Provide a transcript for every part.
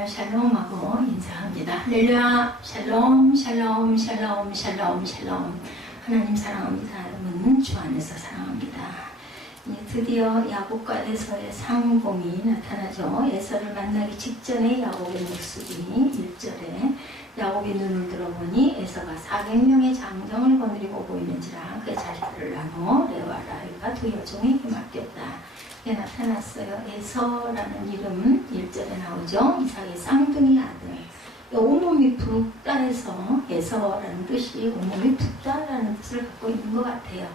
할렐루야 샬롬하고 인사합니다. 할렐루야 샬롬 샬롬 샬롬 샬롬 샬롬. 하나님 사랑합니다. 여러분 주 안에서 사랑합니다. 드디어 야곱과 에서의 상봉이 나타나죠. 에서를 만나기 직전에 야곱의 모습이 1절에 야곱이 눈을 들어보니 에서가 400명의 장정을 거느리고 보이는지라 그의 자식들을 나눠 레와 라헬과 두 여종에게 맡겼다. 이게 나타났어요. 에서라는 이름은 1절에 나오죠. 이삭의 쌍둥이 아들. 온몸이 붉다 해서 에서라는 뜻이 온몸이 붉다라는 뜻을 갖고 있는 것 같아요.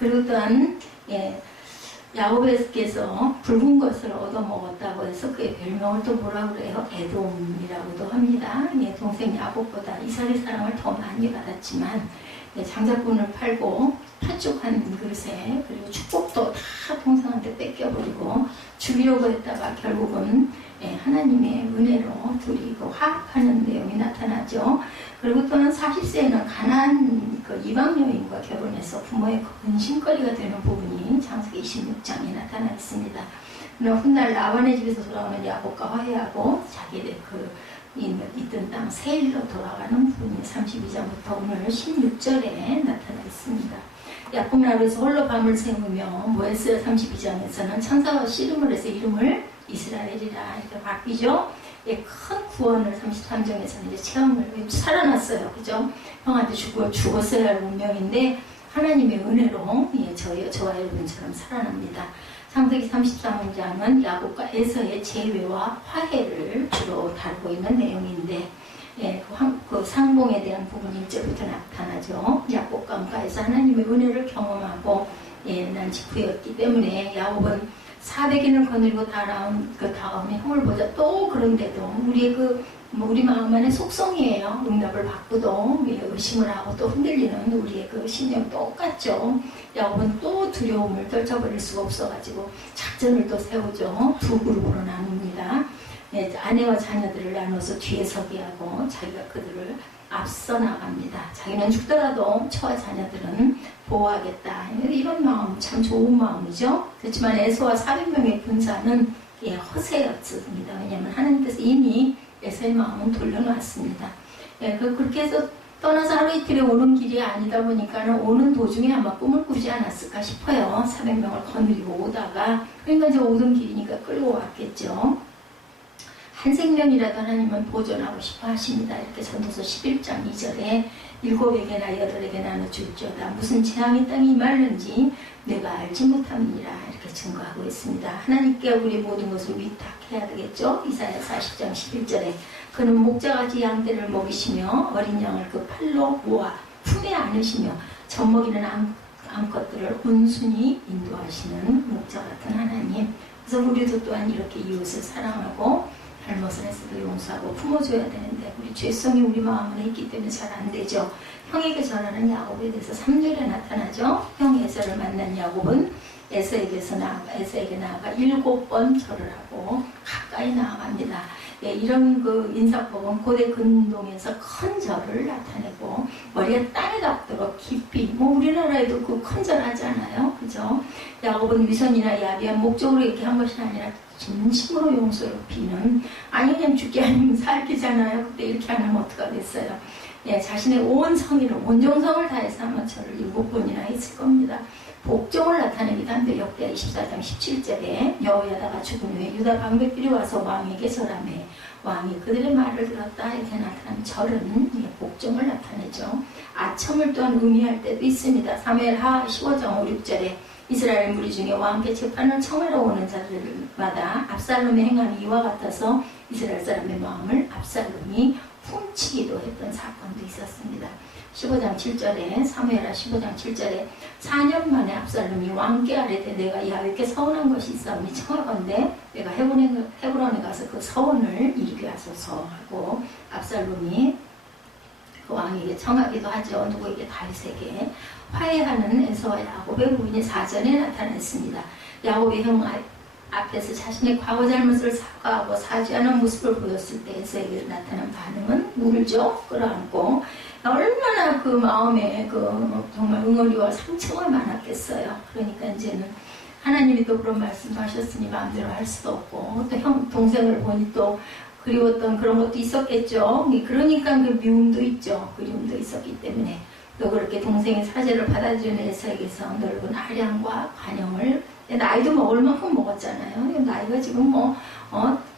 그리고 또한 야곱에게서 붉은 것을 얻어먹었다고 해서 그의 별명을 또 뭐라고 그래요? 에돔이라고도 합니다. 동생 야곱보다 이삭의 사랑을 더 많이 받았지만 장자꾼을 팔고 파죽한 그릇에 그리고 축복도 다 동생한테 뺏겨버리고 죽이려고 했다가 결국은 하나님의 은혜로 둘이 화합하는 내용이 나타나죠. 그리고 또한 40세에는 가나안 이방 여인과 결혼해서 부모의 근심거리가 되는 부분이 창세기 26장에 나타나 있습니다. 훗날 라반의 집에서 돌아오는 야곱과 화해하고 자기의 있던 땅 세일로 돌아가는 부분이 32장부터 오늘 16절에 나타나 있습니다. 야곱나루에서 홀로 밤을 새우며 모에스 32장에서는 천사가 씨름을 해서 이름을 이스라엘이라 이렇게 바뀌죠. 큰 구원을 33장에서는 이제 체험을 살아났어요. 그죠? 형한테 죽었어야 할 운명인데 하나님의 은혜로 저와 여러분처럼 살아납니다. 창세기 33장은 야곱과 에서의 재회와 화해를 주로 다루고 있는 내용인데 그 상봉에 대한 부분이 1절부터 나타나죠. 야곱과 함께해서 하나님의 은혜를 경험하고 난 직후였기 때문에 야곱은 400인을 거느리고 다가온 다음에 형을 보자. 또 그런데도 우리 마음 안에 속성이에요. 응답을 받고도 의심을 하고 또 흔들리는 우리의 그 신념 똑같죠. 야곱은 또 두려움을 떨쳐버릴 수가 없어가지고 작전을 또 세우죠. 두 그룹으로 나눕니다. 아내와 자녀들을 나눠서 뒤에 서게 하고 자기가 그들을 앞서 나갑니다. 자기는 죽더라도 처와 자녀들은 보호하겠다. 이런 마음 참 좋은 마음이죠. 그렇지만 에서와 400명의 군사는 허세였습니다. 왜냐하면 하나님께서 이미 에서의 마음은 돌려놨습니다. 그렇게 해서 떠나서 하루 이틀에 오는 길이 아니다 보니까 오는 도중에 아마 꿈을 꾸지 않았을까 싶어요. 400명을 거느리고 오다가 그러니까 이제 오던 길이니까 끌고 왔겠죠. 한 생명이라도 하나님은 보존하고 싶어 하십니다. 이렇게 전도서 11장 2절에 7에게나 8에게 나눠줄지어다. 무슨 재앙이 땅에 임하는지 내가 알지 못함이라 이렇게 증거하고 있습니다. 하나님께 우리 모든 것을 위탁해야 되겠죠. 이사야 40장 11절에 그는 목자같이 양떼를 먹이시며 어린 양을 그 팔로 모아 품에 안으시며 젖먹이는 암컷들을 온순히 인도하시는 목자 같은 하나님. 그래서 우리도 또한 이렇게 이웃을 사랑하고 잘못을 했어도 용서하고 품어줘야 되는데 우리 죄성이 우리 마음 안에 있기 때문에 잘 안 되죠. 형에게 전하는 야곱에 대해서 3절에 나타나죠. 형 에서를 만난 야곱은 에서에게 나아가 7번 절을 하고 가까이 나아갑니다. 이런 인사법은 고대 근동에서 큰 절을 나타내고 머리가 땅에 닿도록 깊이 우리나라에도 큰 절 하지 않아요? 그죠? 야곱은 위선이나 야비한 목적으로 이렇게 한 것이 아니라 진심으로 용서를 비는 그냥 죽게 아니면 살기잖아요. 그때 이렇게 안 하면 어떡하겠어요? 자신의 온 성의를 온정성을 다해서 아마 절을 7번이나 했을 겁니다. 복종을 나타내기도 한데 역대 24장 17절에 여호야다가 죽은 후에 유다 방백들이 와서 왕에게 절하매 왕이 그들의 말을 들었다 이렇게 나타나는 절은 복종을 나타내죠. 아첨을 또한 의미할 때도 있습니다. 사무엘하 15장 5, 6절에 이스라엘 무리 중에 왕께 재판을 청하러 오는 자들마다 압살롬의 행함이 이와 같아서 이스라엘 사람의 마음을 압살롬이 훔치기도 했던 사건도 있었습니다. 15장 7절에 사무엘하 15장 7절에 4년 만에 압살롬이 왕께 아뢰되 내가 야훼께 서원한 것이 있사오니 청하건대 내가 헤브론에 가서 그 서원을 이루게 하소서 하고 압살롬이 그 왕에게 청하기도 하죠. 누구에게? 다윗에게. 화해하는 에서와 야곱의 부인이 사전에 나타났습니다. 야곱의 형 앞에서 자신의 과거 잘못을 사과하고 사죄하는 모습을 보였을 때 에서에게 나타난 반응은 울죠. 끌어안고 얼마나 그 마음에 정말 응어리와 상처가 많았겠어요. 그러니까 이제는 하나님이 또 그런 말씀도 하셨으니 마음대로 할 수도 없고 또 동생을 보니 또 그리웠던 그런 것도 있었겠죠. 그러니까 그 미움도 있죠. 그리움도 있었기 때문에. 또 그렇게 동생의 사죄를 받아주는 에서에게서 넓은 아량과 관용을, 나이도 먹을 만큼 먹었잖아요. 나이가 지금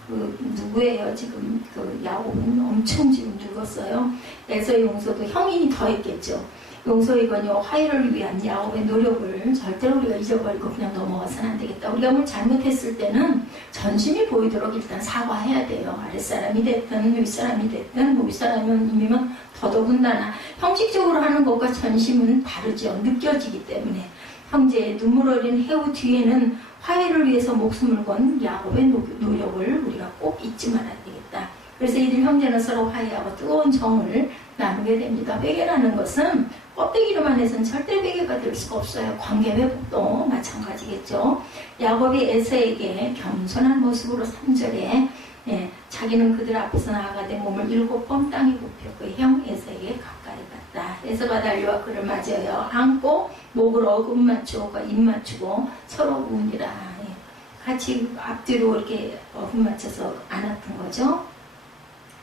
누구예요? 지금 야곱은 엄청 지금 늙었어요. 에서의 용서도 형이 더했겠죠. 용서이건요, 화해를 위한 야곱의 노력을 절대로 우리가 잊어버리고 그냥 넘어가서는 안 되겠다. 우리가 뭘 잘못했을 때는 전심이 보이도록 일단 사과해야 돼요. 아랫사람이 됐든 윗사람이 됐든 윗사람이면 더더군다나 형식적으로 하는 것과 전심은 다르죠. 느껴지기 때문에. 형제의 눈물 어린 해후 뒤에는 화해를 위해서 목숨을 건 야곱의 노력을 우리가 꼭 잊지 말아야 되겠다. 그래서 이들 형제는 서로 화해하고 뜨거운 정을 나누게 됩니다. 회개라는 것은 껍데기로만 해서는 절대 회개가 될 수가 없어요. 관계 회복도 마찬가지겠죠. 야곱이 에서에게 겸손한 모습으로 3절에 자기는 그들 앞에서 나아가되 몸을 7번 땅에 굽혀 그 형 에서에게 가까이 갔다. 에서가 달려와 그를 맞이하여 안고 목을 어금 맞추고 입 맞추고 서로 우니라. 같이 앞뒤로 이렇게 어금 맞춰서 안았던 거죠.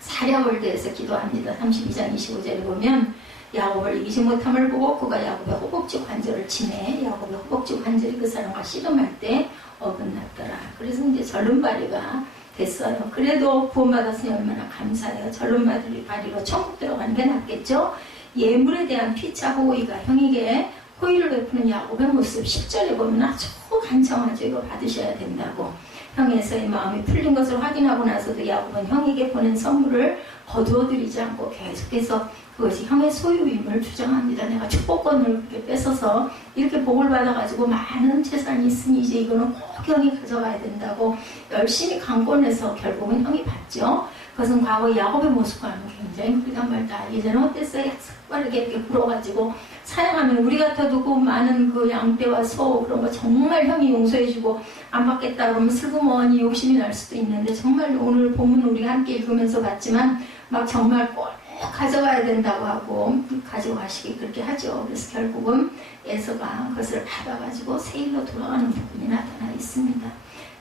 사력을 대해서 기도합니다. 32장 25절에 보면 야곱을 이기지 못함을 보고 그가 야곱의 허벅지 관절을 치네. 야곱의 허벅지 관절이 그 사람과 씨름할 때 어긋났더라. 그래서 이제 절름발이가 됐어요. 그래도 구원받았으니 얼마나 감사해요. 절름발이로 천국 들어가는 게 낫겠죠. 예물에 대한 피차 호의가 형에게 호의를 베푸는 야곱의 모습 10절에 보면 아주 간청하죠. 이거 받으셔야 된다고. 형에서의 마음이 풀린 것을 확인하고 나서도 야곱은 형에게 보낸 선물을 거두어들이지 않고 계속해서 그것이 형의 소유임을 주장합니다. 내가 축복권을 이렇게 뺏어서 이렇게 복을 받아가지고 많은 재산이 있으니 이제 이거는 꼭 형이 가져가야 된다고 열심히 강권해서 결국은 형이 받죠. 그것은 과거 야곱의 모습과는 굉장히 그냥 말다. 예전에 어땠어요? 빠르게 이렇게 불어가지고 사양하면 우리 같아도 그 많은 그 양떼와 소 그런 거 정말 형이 용서해주고 안 받겠다 그러면 슬그머니 욕심이 날 수도 있는데 정말 오늘 본문 우리가 함께 읽으면서 봤지만 막 정말 꼭 가져가야 된다고 하고 가지고 가시기 그렇게 하죠. 그래서 결국은 에서가 그것을 받아가지고 세일로 돌아가는 부분이 나타나 있습니다.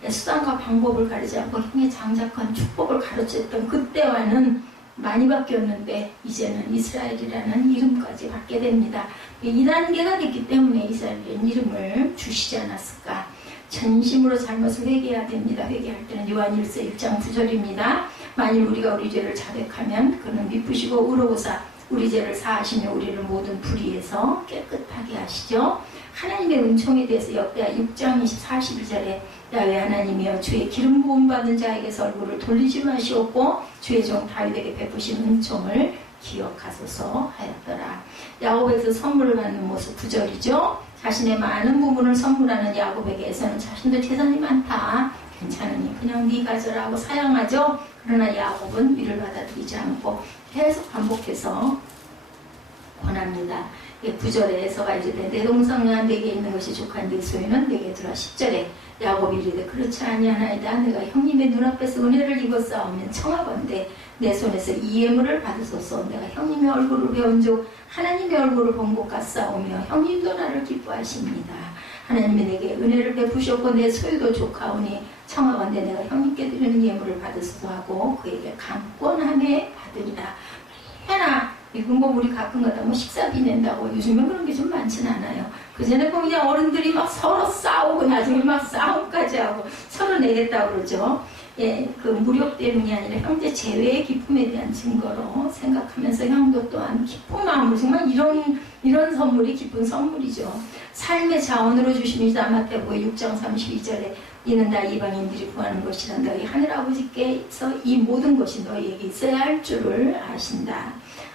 수단과 방법을 가리지 않고 형의 장작한 축복을 가르쳤던 그때와는 많이 바뀌었는데 이제는 이스라엘이라는 이름까지 받게 됩니다. 이 단계가 됐기 때문에 이스라엘이라는 이름을 주시지 않았을까. 전심으로 잘못을 회개해야 됩니다. 회개할 때는 요한일서 1장 9절입니다. 만일 우리가 우리 죄를 자백하면 그는 미쁘시고 의로우사 우리 죄를 사하시며 우리를 모든 불의에서 깨끗하게 하시죠. 하나님의 은총에 대해서 역대하 6장 41절에 야훼 하나님이여 주의 기름 부음 받은 자에게서 얼굴을 돌리지 마시옵고 주의 종 다윗에게 베푸신 은총을 기억하소서 하였더라. 야곱에서 선물을 받는 모습 9절이죠. 자신의 많은 부분을 선물하는 야곱에게서는 자신도 재산이 많다. 괜찮으니 그냥 네 가져라 하고 사양하죠. 그러나 야곱은 이를 받아들이지 않고 계속 반복해서 권합니다. 9절에 에서가 이르되 내 동생아 내게 있는 것이 족한 네 소유는 내게 들어. 10절에 야곱이 이르되 그렇지 아니하나이다. 내가 형님의 눈앞에서 은혜를 입어 싸우면 청하건대 내 손에서 이 예물을 받으소서. 내가 형님의 얼굴을 배운즉 하나님의 얼굴을 본 것 같사오며 형님도 나를 기뻐하십니다. 하나님이 내게 은혜를 베푸셨고 내 소유도 족하오니 청하건대 내가 형님께 드리는 예물을 받으소서 하고 그에게 강권함에 받으리라. 해나 이건 뭐 우리 가끔가다 뭐 식사비 낸다고 요즘은 그런 게 좀 많지는 않아요. 그전에 보면 그냥 어른들이 막 서로 싸우고 나중에 막 싸움까지 하고 서로 내겠다고 그러죠. 그 무력 때문이 아니라 형제 재회의 기쁨에 대한 증거로 생각하면서 형도 또한 기쁜 마음으로 정말 이런 선물이 기쁜 선물이죠. 삶의 자원으로 주심이다. 마태복음 6장 32절에 이는 다 이방인들이 구하는 것이라 너희 하늘아버지께서 이 모든 것이 너희에게 있어야 할 줄을 아신다.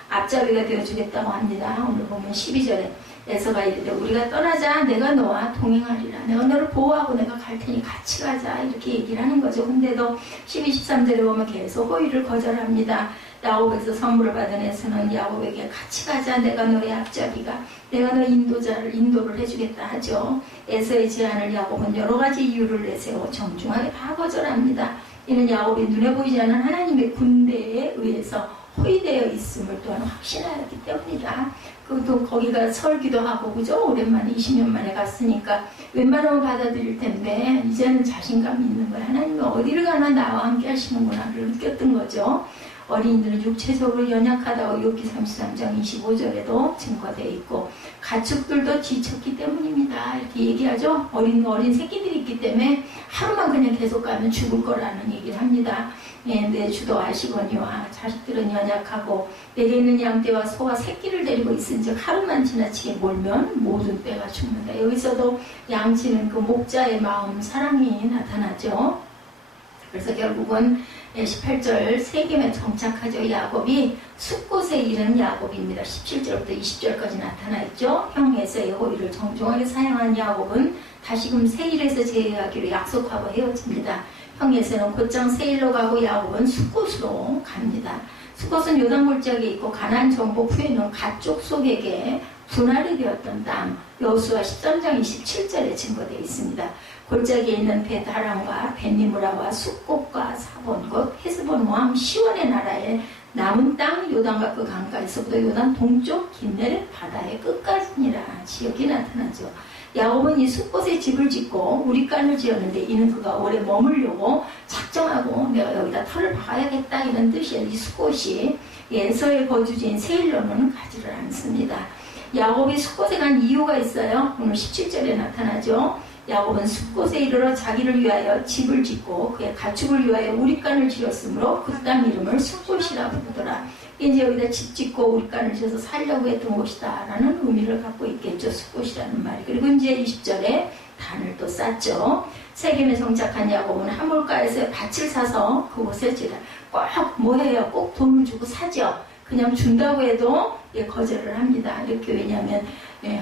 앞잡이가 되어주겠다고 합니다. 오늘 보면 12절에 에서가 이르되 우리가 떠나자 내가 너와 동행하리라. 내가 너를 보호하고 내가 갈 테니 같이 가자. 이렇게 얘기를 하는 거죠. 근데도 12, 13절에 보면 계속 호의를 거절합니다. 야곱에서 선물을 받은 에서는 야곱에게 같이 가자. 내가 너의 앞잡이가 내가 너 인도를 해주겠다 하죠. 에서의 제안을 야곱은 여러 가지 이유를 내세워 정중하게 다 거절합니다. 이는 야곱이 눈에 보이지 않는 하나님의 군대에 의해서 호위되어 있음을 또한 확신하였기 때문이다. 그것도 거기가 설기도 하고, 그죠? 오랜만에 20년 만에 갔으니까 웬만하면 받아들일 텐데 이제는 자신감이 있는 거야. 하나님은 어디를 가나 나와 함께 하시는구나를 느꼈던 거죠. 어린이들은 육체적으로 연약하다고 욥기 33장 25절에도 증거되어 있고, 가축들도 지쳤기 때문입니다. 이렇게 얘기하죠. 어린 새끼들이 있기 때문에 하루만 그냥 계속 가면 죽을 거라는 얘기를 합니다. 예, 내 주도 아시거니와 자식들은 연약하고 내게 있는 양떼와 소와 새끼를 데리고 있은즉 하루만 지나치게 몰면 모든 떼가 죽는다. 여기서도 양치는 그 목자의 마음, 사랑이 나타나죠. 그래서 결국은 18절 세겜에 정착하죠. 야곱이 숫곳에 이르는 야곱입니다. 17절부터 20절까지 나타나 있죠. 형 에서의 호의를 정중하게 사용한 야곱은 다시금 세일에서 제외하기로 약속하고 헤어집니다. 형 에서는 곧장 세일로 가고 야곱은 숫곳으로 갑니다. 숫곳은 요단 골짜기에 있고 가나안 정복 후에는 가쪽 속에게 분할이 되었던 땅, 여호수아 13장 27절에 증거되어 있습니다. 골짜기에 있는 벳하람과 벳니무라와 숫곳과 사본 곧 헤스본 모함 시원의 나라에 남은 땅 요단과 그 강가에서부터 요단 동쪽 긴네렛 바다의 끝까지니라. 지역이 나타나죠. 야곱은 이 숫곳에 집을 짓고 우리간을 지었는데 이는 그가 오래 머물려고 작정하고 내가 여기다 터를 박아야겠다 이런 뜻이에요. 이 숫곳이 에서의 거주지인 세일로는 가지를 않습니다. 야곱이 숫곳에 간 이유가 있어요. 오늘 17절에 나타나죠. 야곱은 숫곳에 이르러 자기를 위하여 집을 짓고 그의 가축을 위하여 우리간을 지었으므로 그 땅 이름을 숫곳이라고 부르더라. 이제 여기다 집 짓고 우리간을 지어서 살려고 했던 곳이다 라는 의미를 갖고 있겠죠. 숫곳이라는 말이. 그리고 이제 20절에 단을 또 쌓죠. 세겜에 정착한 야곱은 하물가에서 밭을 사서 그곳에 지라. 꼭 뭐해요? 꼭 돈을 주고 사죠. 그냥 준다고 해도 거절을 합니다. 이렇게. 왜냐하면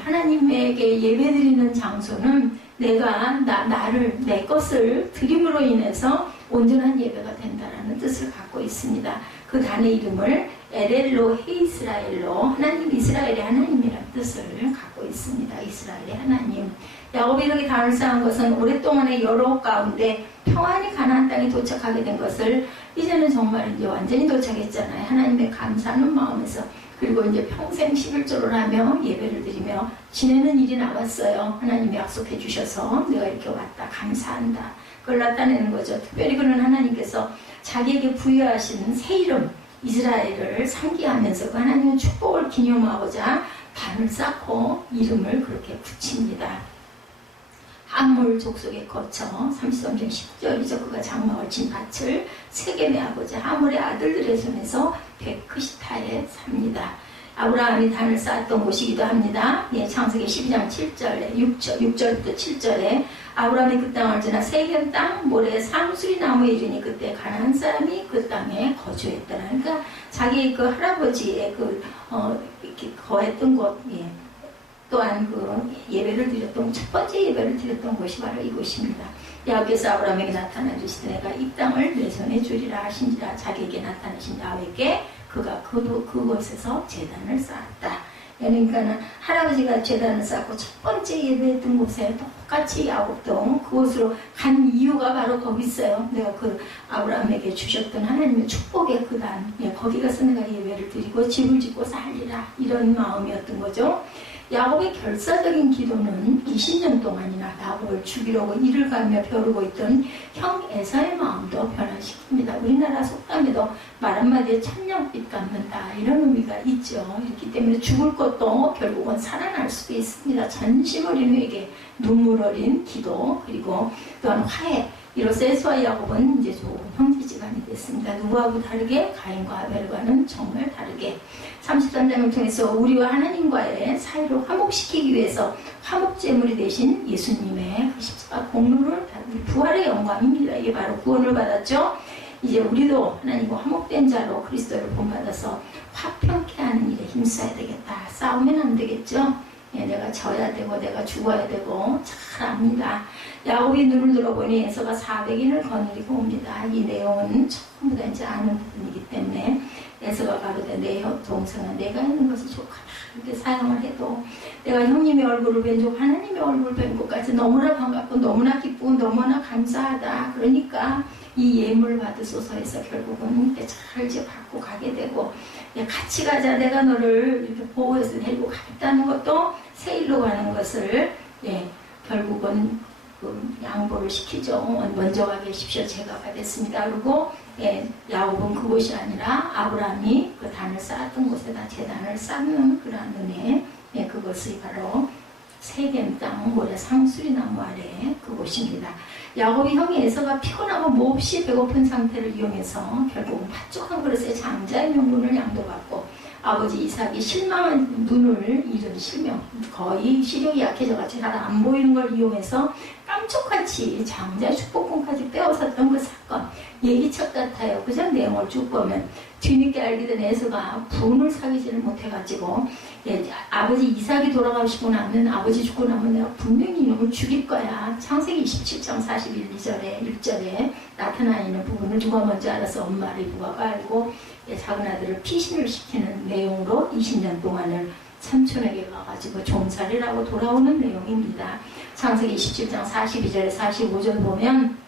하나님에게 예배드리는 장소는 내가 나를 내 것을 드림으로 인해서 온전한 예배가 된다라는 뜻을 갖고 있습니다. 그 단의 이름을 에렐로 헤이스라엘로 하나님 이스라엘의 하나님이라는 뜻을 갖고 있습니다. 이스라엘의 하나님. 야곱이 이렇게 단을 쌓은 것은 오랫동안의 여러 가운데 평안히 가나안 땅에 도착하게 된 것을 이제는 정말 이제 완전히 도착했잖아요. 하나님의 감사하는 마음에서. 그리고 이제 평생 11조를 하며 예배를 드리며 지내는 일이 나왔어요. 하나님이 약속해 주셔서 내가 이렇게 왔다. 감사한다. 그걸 나타내는 거죠. 특별히 그는 하나님께서 자기에게 부여하신 새 이름 이스라엘을 상기하면서 그 하나님의 축복을 기념하고자 단을 쌓고 이름을 그렇게 붙입니다. 함물 족속에 거쳐 33장 10절이죠. 그가 장막을 친 밭을 세겜의 아버지 하물의 아들들의 손에서 베크시타에 삽니다. 아브라함이 단을 쌓았던 곳이기도 합니다. 예, 창세기 12장 7절에 6절부터 7절에 아브라함이 그 땅을 지나 세겜 땅 모래 상수리 나무에 이르니 그때 가나안 사람이 그 땅에 거주했더라. 그러니까 자기 그 할아버지의 이렇게 거했던 곳, 예. 또한 그 예배를 드렸던 첫 번째 예배를 드렸던 곳이 바로 이곳입니다. 야곱께서 아브라함에게 나타나 주시되 내가 이 땅을 내 손에 주리라 하신지라. 자기에게 나타나신 야훼께 그가 그곳에서 제단을 쌓았다. 그러니까는 할아버지가 제단을 쌓고 첫 번째 예배했던 곳에 똑같이 야곱도 그곳으로 간 이유가 바로 거기 있어요. 내가 그 아브라함에게 주셨던 하나님의 축복의 그 단, 거기 가서 내가 예배를 드리고 집을 짓고 살리라 이런 마음이었던 거죠. 야곱의 결사적인 기도는 20년 동안이나 야곱을 죽이려고 이를 가며 벼르고 있던 형 에사의 마음도 변화시킵니다. 우리나라 속담에도 말 한마디에 천냥빛 갚는다 이런 의미가 있죠. 이렇기 때문에 죽을 것도 결국은 살아날 수도 있습니다. 전심 어린 회개, 눈물 어린 기도, 그리고 또한 화해. 이로써 에서와 야곱은 이제 좋은 형제지간이 됐습니다. 누구하고 다르게? 가인과 아벨과는 정말 다르게 33장을 통해서 우리와 하나님과의 사이를 화목시키기 위해서 화목제물이 되신 예수님의 그 십자가 공로를 부활의 영광입니다. 이게 바로 구원을 받았죠. 이제 우리도 하나님과 화목된 자로 그리스도를 본받아서 화평케 하는 일에 힘써야 되겠다. 싸우면 안 되겠죠. 내가 져야 되고 내가 죽어야 되고 잘 압니다. 야곱이 눈을 들어보니 에서가 400인을 거느리고 옵니다. 이 내용은 전부 다 이제 아는 부분이기 때문에 에서가 가로되 내 동생아 내가 있는 것이 좋구나 이렇게 사용을 해도 내가 형님의 얼굴을 뵌 적 하나님의 얼굴을 뵌 것까지 너무나 반갑고 너무나 기쁘고 너무나 감사하다. 그러니까 이 예물 받으소서 해서 결국은 잘 이제 받고 가게 되고, 같이 가자, 내가 너를 이렇게 보호해서 데리고 가겠다는 것도 세일로 가는 것을 결국은 양보를 시키죠. 먼저 가 계십시오. 제가 가겠습니다. 그리고 야곱은 그곳이 아니라 아브라함이 그 단을 쌓았던 곳에다 제단을 쌓는 그러한 은혜, 그것이 바로 세겜 땅 모래 상수리나무 아래 그곳입니다. 야곱이 형이 에서가 피곤하고 몹시 배고픈 상태를 이용해서 결국 팥죽한 그릇에 장자의 명분을 양도받고, 아버지 이삭이 실망한 눈을 잃은 실명, 거의 시력이 약해져가지고 잘 안 보이는 걸 이용해서 깜짝같이 장자의 축복권까지 빼앗았던 그 사건, 예기책 같아요. 그저 내용을 쭉 보면 뒤늦게 알게 된 에서가 분을 사귀지를 못해가지고, 아버지 이삭이 돌아가시고 나면, 아버지 죽고 나면 내가 분명히 이놈을 죽일 거야. 창세기 27장 1절에 나타나 있는 부분을 누가 먼저 알아서 엄마 리브가가 알고 작은 아들을 피신을 시키는 내용으로 20년 동안을 삼촌에게 가가지고 종살이라고 돌아오는 내용입니다. 창세기 27장 42절에 45절 보면,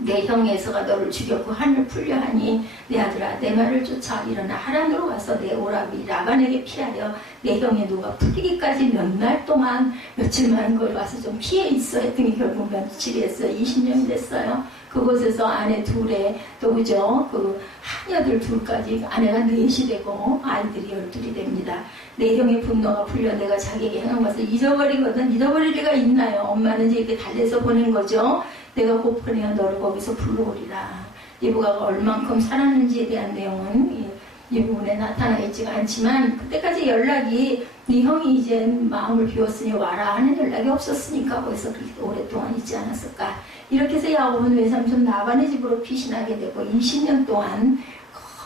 내 형 에서가 너를 죽였고 하늘 풀려 하니 내 아들아 내 말을 쫓아 일어나 하란으로 가서 내 오라비 라반에게 피하여 내 형의 누가 풀리기까지 몇 날 동안 며칠만 거기 가서 좀 피해 있어 했더니 결국 며칠이 했어요. 20년이 됐어요. 그곳에서 아내 둘에 또 그죠, 그 하녀들 둘까지 아내가 넷이 되고 아이들이 12이 됩니다. 내 형의 분노가 풀려 내가 자기에게 행한 것을 잊어버리거든. 잊어버릴 리가 있나요? 엄마는 이제 이렇게 달래서 보낸 거죠. 내가 고프내어 너를 거기서 불러오리라. 리브가가 얼만큼 살았는지에 대한 내용은 이 부분에 나타나 있지가 않지만, 그때까지 연락이 네 형이 이제 마음을 비웠으니 와라 하는 연락이 없었으니까 거기서 그렇게 오랫동안 있지 않았을까. 이렇게 해서 야곱은 외삼촌 라반의 집으로 피신하게 되고 20년 동안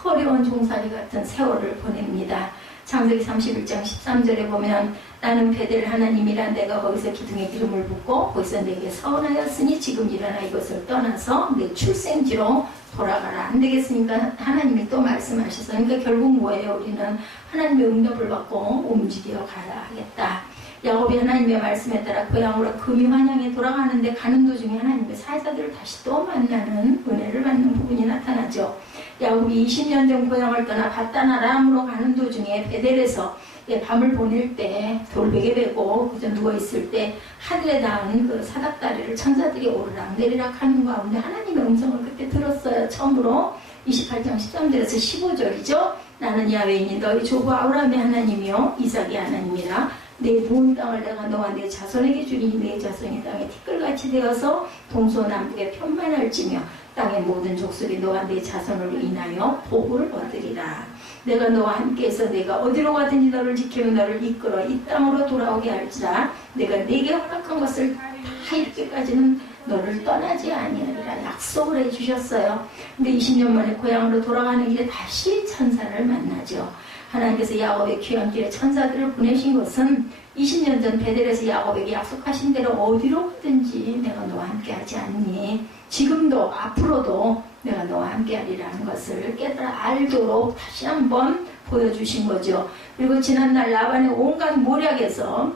어려운 종살이 같은 세월을 보냅니다. 창세기 31장 13절에 보면, 나는 베델 하나님이라 내가 거기서 기둥에 기름을 붓고 거기서 내게 서원하였으니 지금 일어나 이것을 떠나서 내 출생지로 돌아가라. 안 되겠으니까 하나님이 또 말씀하셔서, 그러니까 결국 뭐예요? 우리는 하나님의 응답을 받고 움직여 가야 하겠다. 야곱이 하나님의 말씀에 따라 고향으로 금이 환양에 돌아가는데 가는 도중에 하나님의 사자들을 다시 또 만나는 은혜를 받는 부분이 나타나죠. 야곱이 20년 전 고향을 떠나 바단 아람으로 가는 도중에 베델에서 밤을 보낼 때 돌베개 베고 그저 누워있을 때 하늘에 닿은 그 사닥다리를 천사들이 오르락 내리락 하는 가운데 하나님의 음성을 그때 들었어요. 처음으로 28장 13절에서 15절이죠. 나는 야훼이니 너희 조부 아브라함의 하나님이요 이삭의 하나님이라. 내 부은 땅을 내가 너와 내 자손에게 주리니 내 자손이 땅에 티끌같이 되어서 동서남북에 편만할지며 땅의 모든 족속이 너와 내 자손으로 인하여 복을 얻으리라. 내가 너와 함께해서 내가 어디로 가든지 너를 지키며 너를 이끌어 이 땅으로 돌아오게 할지라. 내가 네게 허락한 것을 다 이렇게까지는 너를 떠나지 아니하리라 약속을 해주셨어요. 근데 20년 만에 고향으로 돌아가는 길에 다시 천사를 만나죠. 하나님께서 야곱의 귀한 길에 천사들을 보내신 것은 20년 전 베델에서 야곱에게 약속하신 대로 어디로 가든지 내가 너와 함께 하지 않니? 지금도 앞으로도 내가 너와 함께 하리라는 것을 깨달아 알도록 다시 한번 보여주신 거죠. 그리고 지난날 라반의 온갖 모략에서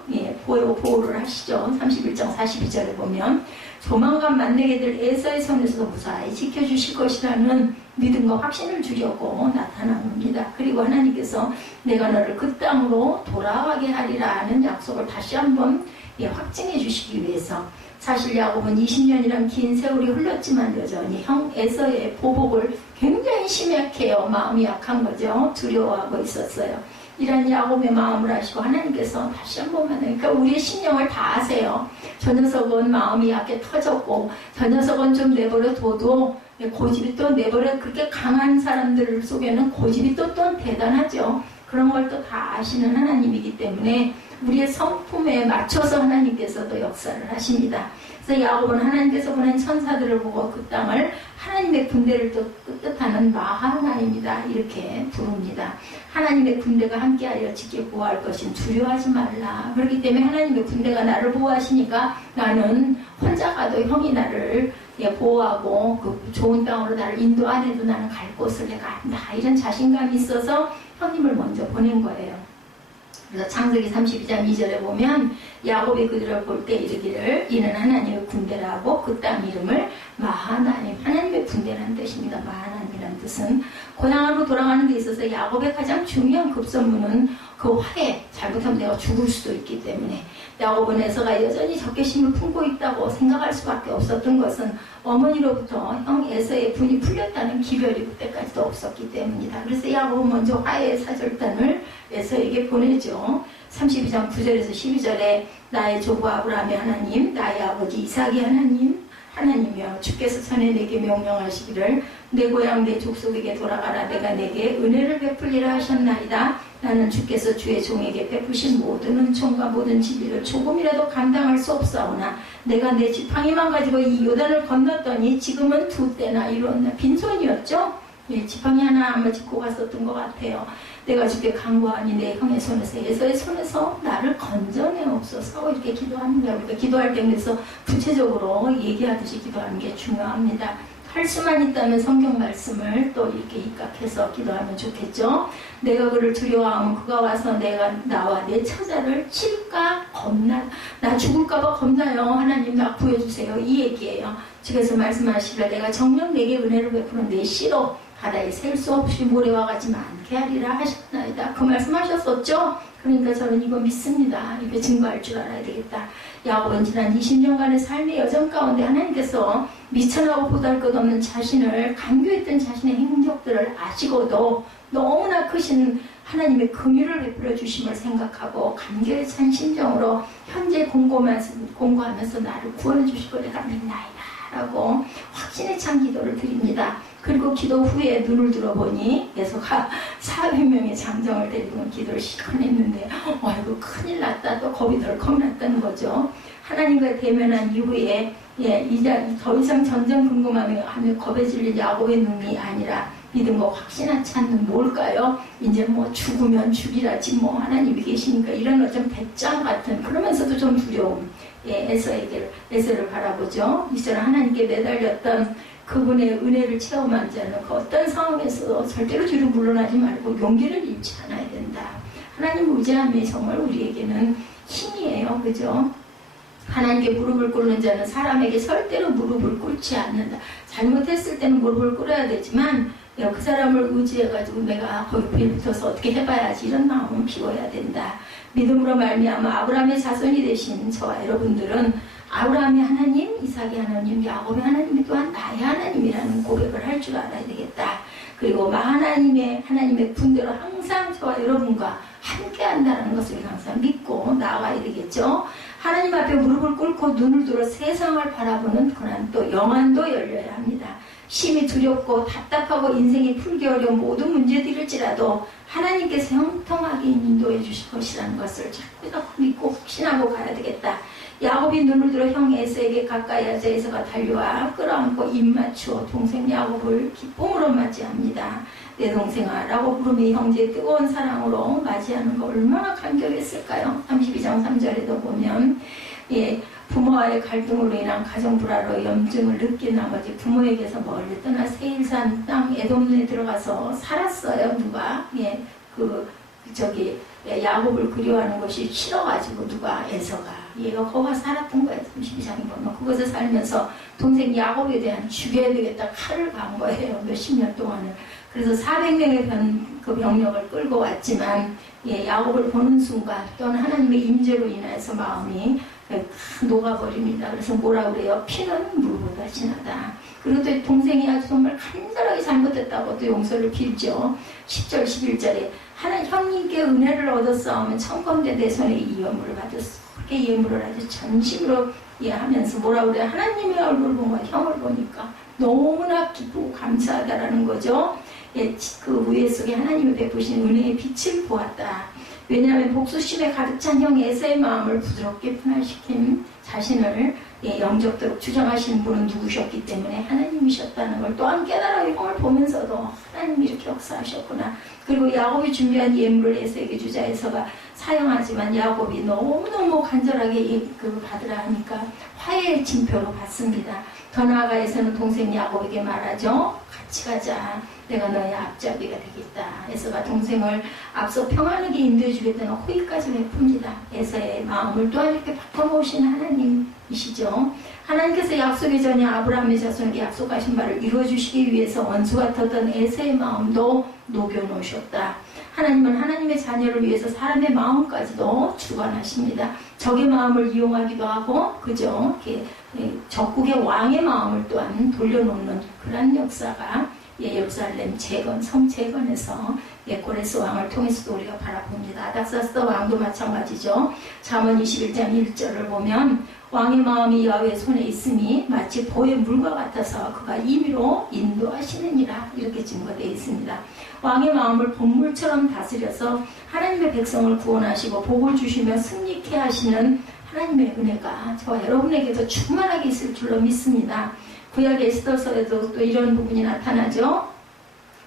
보호를 하시죠. 31장 42절에 보면 조만간 만나게 될 에서의 손에서도 무사히 지켜주실 것이라는 믿음과 확신을 주려고 나타난 겁니다. 그리고 하나님께서 내가 너를 그 땅으로 돌아가게 하리라는 약속을 다시 한번 확증해 주시기 위해서, 사실 야곱은 20년이란 긴 세월이 흘렀지만 여전히 형 에서의 보복을 굉장히 심약해요. 마음이 약한 거죠. 두려워하고 있었어요. 이런 야곱의 마음을 아시고 하나님께서 다시 한 번만, 그러니까 우리의 신령을 다 아세요. 저 녀석은 마음이 약해 터졌고 저 녀석은 좀 내버려 둬도 고집이 또 내버려, 그렇게 강한 사람들 속에는 고집이 또 대단하죠. 그런 걸 또 다 아시는 하나님이기 때문에 우리의 성품에 맞춰서 하나님께서도 역사를 하십니다. 그래서 야곱은 하나님께서 보낸 천사들을 보고 그 땅을 하나님의 군대를 또 뜻하는 마하나입니다. 이렇게 부릅니다. 하나님의 군대가 함께하여 지켜 보호할 것인 두려워하지 말라. 그렇기 때문에 하나님의 군대가 나를 보호하시니까 나는 혼자 가도 형이 나를 보호하고 그 좋은 땅으로 나를 인도 안 해도 나는 갈 곳을 내가 안다. 이런 자신감이 있어서 형님을 먼저 보낸 거예요. 그래서 창세기 32장 2절에 보면 야곱이 그들을 볼 때 이르기를 이는 하나님의 군대라고 그 땅 이름을 마하나님, 하나님의 군대라는 뜻입니다. 마하나님이라는 뜻은 고향으로 돌아가는 데 있어서 야곱의 가장 중요한 급선무는 그 화해, 잘못하면 내가 죽을 수도 있기 때문에 야곱은 에서가 여전히 적개심을 품고 있다고 생각할 수밖에 없었던 것은 어머니로부터 형 에서의 분이 풀렸다는 기별이 그때까지도 없었기 때문이다. 그래서 야곱은 먼저 화해의 사절단을 에서에게 보내죠. 32장 9절에서 12절에 나의 조부 아브라함의 하나님, 나의 아버지 이삭의 하나님이여 주께서 전에 내게 명령하시기를 내 고향 내 족속에게 돌아가라. 내가 내게 은혜를 베풀리라 하셨나이다. 나는 주께서 주의 종에게 베푸신 모든 은총과 모든 진리를 조금이라도 감당할 수 없사오나 내가 내 지팡이만 가지고 이 요단을 건넜더니 지금은 2때나 이루었나. 빈손이었죠. 예, 지팡이 하나 아마 짚고 갔었던 것 같아요. 내가 주께 간구하니 내 형의 손에서 에서의 손에서 나를 건져내옵소서. 이렇게 기도합니다. 우리가 기도할 때 그래서 구체적으로 얘기하듯이 기도하는 게 중요합니다. 할 수만 있다면 성경 말씀을 또 이렇게 입각해서 기도하면 좋겠죠. 내가 그를 두려워하면 그가 와서 나와 내 처자를 칠까 겁나, 나 죽을까봐 겁나요. 하나님 나 구해주세요. 이 얘기예요. 주께서 말씀하시기를 내가 정녕 내게 은혜를 베푸는 내 씨로 바다에 셀 수 없이 모래와 같이 많게 하리라 하셨나이다. 그 말씀하셨었죠? 그러니까 저는 이거 믿습니다. 이게 증거할 줄 알아야 되겠다. 야곱은 지난 20년간의 삶의 여정 가운데 하나님께서 미천하고 보잘것없는 자신을 간교했던 자신의 행적들을 아시고도 너무나 크신 하나님의 긍휼을 베풀어 주심을 생각하고 간교에 찬 심정으로 현재 공고하면서 나를 구원해 주시고 내가 믿나이다 라고 확신에 찬 기도를 드립니다. 그리고 기도 후에 눈을 들어보니 에서가 400명의 장정을 데리고 기도를 시작을 했는데 아이고 큰일 났다. 또 겁이 덜컥 났다는 거죠. 하나님과 대면한 이후에 이제 더 이상 전쟁 궁금하며 겁에 질린 야곱의 눈이 아니라 믿음과 확신에 찾는 뭘까요? 이제 뭐 죽으면 죽이라지 뭐 하나님이 계시니까 이런 어떤 배짱 같은 그러면서도 좀 두려움. 에서를 바라보죠. 이스라엘 하나님께 매달렸던 그분의 은혜를 체험하지 않은 그 어떤 상황에서도 절대로 뒤로 물러나지 말고 용기를 잃지 않아야 된다. 하나님 의지함이 정말 우리에게는 힘이에요. 그죠? 하나님께 무릎을 꿇는 자는 사람에게 절대로 무릎을 꿇지 않는다. 잘못했을 때는 무릎을 꿇어야 되지만 그 사람을 의지해가지고 내가 거기 빌붙어서 어떻게 해봐야지 이런 마음은 비워야 된다. 믿음으로 말미암아 아브라함의 자손이 되신 저와 여러분들은 아브라함의 하나님, 이삭의 하나님, 야곱의 하나님 또한 나의 하나님이라는 고백을 할 줄 알아야 되겠다. 그리고 하나님의 군대로 항상 저와 여러분과 함께 한다는 것을 항상 믿고 나아가야 되겠죠. 하나님 앞에 무릎을 꿇고 눈을 들어 세상을 바라보는 그런 또 영안도 열려야 합니다. 심히 두렵고 답답하고 인생이 풀기 어려운 모든 문제들일지라도 하나님께서 형통하게 인도해 주실 것이라는 것을 자꾸 믿고 확신하고 가야 되겠다. 야곱이 눈을 들어 형 에서에게 가까이 하자. 에서가 달려와 끌어안고 입 맞추어 동생 야곱을 기쁨으로 맞이합니다. 내 동생아 라고 부르며 형제의 뜨거운 사랑으로 맞이하는 거 얼마나 감격했을까요? 32장 3절에도 보면 부모와의 갈등으로 인한 가정 불화로 염증을 느낀 나머지 부모에게서 멀리 떠나 세일산 땅 에돔에 들어가서 살았어요. 누가? 야곱을 그리워하는 것이 싫어가지고 에서가 얘가 거기 살았던 거예요. 32장에 보면 그것을 살면서 동생 야곱에 대한 죽여야 되겠다 칼을 간 거예요. 몇십 년 동안을. 그래서 400명의 병력을 끌고 왔지만 야곱을 보는 순간 또는 하나님의 임재로 인해서 마음이 녹아버립니다. 그래서 뭐라 그래요? 피는 물보다 진하다. 그리고 또 동생이 아주 정말 간절하게 잘못했다고 또 용서를 빌죠. 10절 11절에 형님께 은혜를 얻었사오면 청건대 내 손에 이 예물을 받았어. 그렇게 예물을 아주 전심으로 하면서 뭐라 그래요? 하나님의 얼굴을 보고 형을 보니까 너무나 기쁘고 감사하다라는 거죠. 그 위에 속에 하나님이 베푸신 은혜의 빛을 보았다. 왜냐하면 복수심에 가득 찬 형 에서의 마음을 부드럽게 분할시킨 자신을 영적으로 주장하시는 분은 누구셨기 때문에 하나님이셨다는 걸 또한 깨달아 형을 보면서도 하나님이 이렇게 역사하셨구나. 그리고 야곱이 준비한 예물을 에서에게 주자. 에서가 사용하지만 야곱이 너무너무 간절하게 그 받으라 하니까 화해의 징표로 받습니다. 더 나아가서는 동생 야곱에게 말하죠. 같이 가자. 내가 너의 앞잡이가 되겠다. 에서가 동생을 앞서 평안하게 인도해주겠다는 호의까지 베풉니다. 에서의 마음을 또한 이렇게 바꿔놓으신 하나님이시죠. 하나님께서 약속이 전에 아브라함의 자손에게 약속하신 바를 이루어주시기 위해서 원수 같았던 에서의 마음도 녹여놓으셨다. 하나님은 하나님의 자녀를 위해서 사람의 마음까지도 주관하십니다. 적의 마음을 이용하기도 하고 그죠? 적국의 왕의 마음을 또한 돌려놓는 그런 역사가 예루살렘 재건, 성재건에서 고레스 왕을 통해서도 우리가 바라봅니다. 아닥사스다 왕도 마찬가지죠. 잠언 21장 1절을 보면 왕의 마음이 여호와의 손에 있음이 마치 보의 물과 같아서 그가 임의로 인도하시느니라 이렇게 증거되어 있습니다. 왕의 마음을 본물처럼 다스려서 하나님의 백성을 구원하시고 복을 주시며 승리케 하시는 하나님의 은혜가 저와 여러분에게도 충만하게 있을 줄로 믿습니다. 구약 에스더서에도 또 이런 부분이 나타나죠.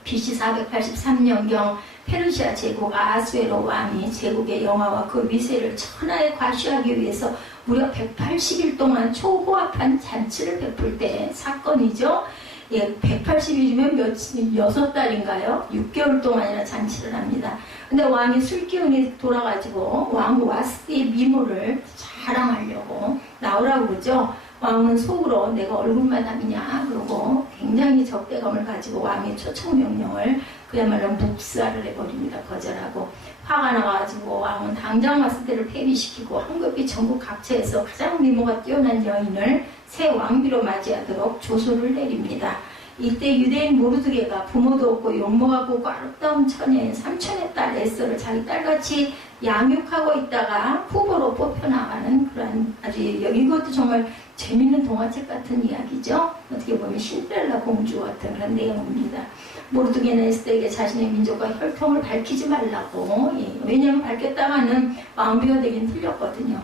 BC 483년경 페르시아 제국 아하수에로 왕이 제국의 영화와 그 위세를 천하에 과시하기 위해서 무려 180일 동안 초호합한 잔치를 베풀 때 사건이죠. 180일이면 6달인가요? 6개월 동안이나 잔치를 합니다. 근데 왕이 술기운이 돌아가지고 왕 와스티의 미모를 자랑하려고 나오라고 그러죠. 왕은 속으로 내가 얼굴만 남이냐 그러고 굉장히 적대감을 가지고 왕의 초청명령을 그야말로 묵살을 해버립니다. 거절하고 화가 나가지고 왕은 당장 와스티를 폐위시키고 황급히 전국 각처에서 가장 미모가 뛰어난 여인을 새 왕비로 맞이하도록 조소를 내립니다. 이때 유대인 모르드게가 부모도 없고 용모하고 없고 아름다운 처녀인 삼촌의 딸 에스더를 자기 딸같이 양육하고 있다가 후보로 뽑혀나가는 그런 아주 이것도 정말 재밌는 동화책 같은 이야기죠. 어떻게 보면 신데렐라 공주 같은 그런 내용입니다. 모르드게는 에스더에게 자신의 민족과 혈통을 밝히지 말라고 왜냐하면 밝혔다가는 왕비가 되긴 틀렸거든요.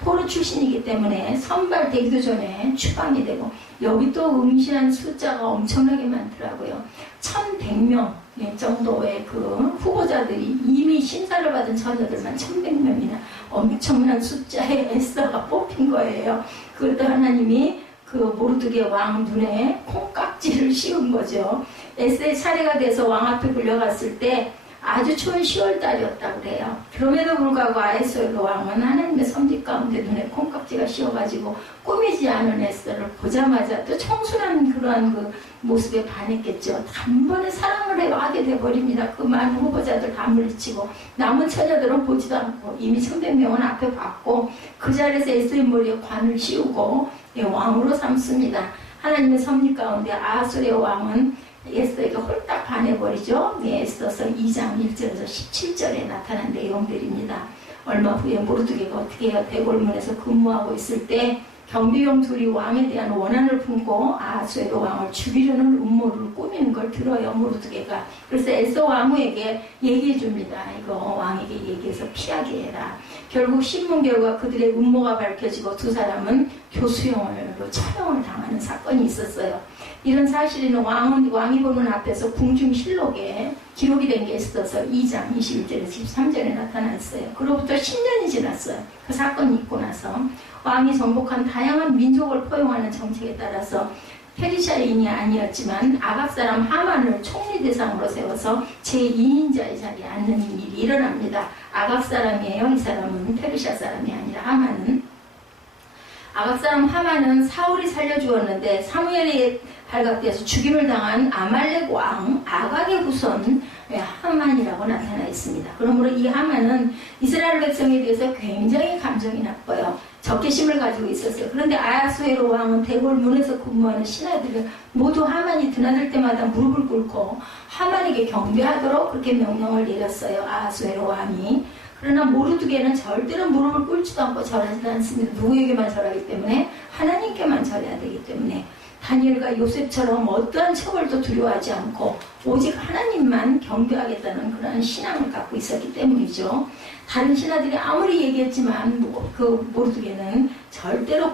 포로 출신이기 때문에 선발되기도 전에 추방이 되고 여기 또 응시한 숫자가 엄청나게 많더라고요. 1100명 정도의 그 후보자들이 이미 심사를 받은 처녀들만 1100명이나 엄청난 숫자의 에스더가 뽑힌 거예요. 그것도 하나님이 그 모르드게 왕 눈에 콩깍지를 씌운 거죠. 에스더의 차례가 돼서 왕 앞에 불려갔을 때 아주 추운 10월달이었다고 그래요. 그럼에도 불구하고 아하수에로 왕은 하나님의 섭리 가운데 눈에 콩깍지가 씌워가지고 꾸미지 않은 에스더를 보자마자 또 청순한 그러한 그 모습에 반했겠죠. 단번에 사랑을 하게 돼버립니다. 그 많은 후보자들 다 물리치고 남은 처녀들은 보지도 않고 이미 1100명은 앞에 봤고 그 자리에서 에스더의 머리에 관을 씌우고 왕으로 삼습니다. 하나님의 섭리 가운데 아하수에로 왕은 에스더에게 홀딱 반해버리죠. 에스더서 2장 1절에서 17절에 나타난 내용들입니다. 얼마 후에 모르드게가 어떻게 해요? 대궐문에서 근무하고 있을 때 경비용 둘이 왕에 대한 원한을 품고 아하수에로 왕을 죽이려는 음모를 꾸미는 걸 들어요. 모르드게가. 그래서 에스더 왕후에게 얘기해 줍니다. 이거 왕에게 얘기해서 피하게 해라. 결국 신문 결과 그들의 음모가 밝혀지고 두 사람은 교수형으로 처형을 당하는 사건이 있었어요. 이런 사실은 왕이 보는 앞에서 궁중실록에 기록이 된 게 있어서 2장 21절에서 23절에 나타났어요. 그로부터 10년이 지났어요. 그 사건이 있고 나서 왕이 정복한 다양한 민족을 포용하는 정책에 따라서 페르시아인이 아니었지만 아각 사람 하만을 총리 대상으로 세워서 제2인자의 자리에 앉는 일이 일어납니다. 아각 사람이에요. 이 사람은 페르시아 사람이 아니라 하만은. 아각 사람 하만은 사울이 살려주었는데 사무엘이 발각돼서 죽임을 당한 아말렉 왕 아각의 후손 하만이라고 나타나 있습니다. 그러므로 이 하만은 이스라엘 백성에 대해서 굉장히 감정이 나빠요. 적개심을 가지고 있었어요. 그런데 아하수에로 왕은 대궐문에서 근무하는 신하들이 모두 하만이 드나들 때마다 무릎을 꿇고 하만에게 경배하도록 그렇게 명령을 내렸어요. 아하수에로 왕이. 그러나 모르드게는 절대로 무릎을 꿇지도 않고 절하지도 않습니다. 누구에게만 절하기 때문에? 하나님께만 절해야 되기 때문에. 다니엘과 요셉처럼 어떠한 처벌도 두려워하지 않고 오직 하나님만 경배하겠다는 그런 신앙을 갖고 있었기 때문이죠. 다른 신하들이 아무리 얘기했지만 그 모르드게는 절대로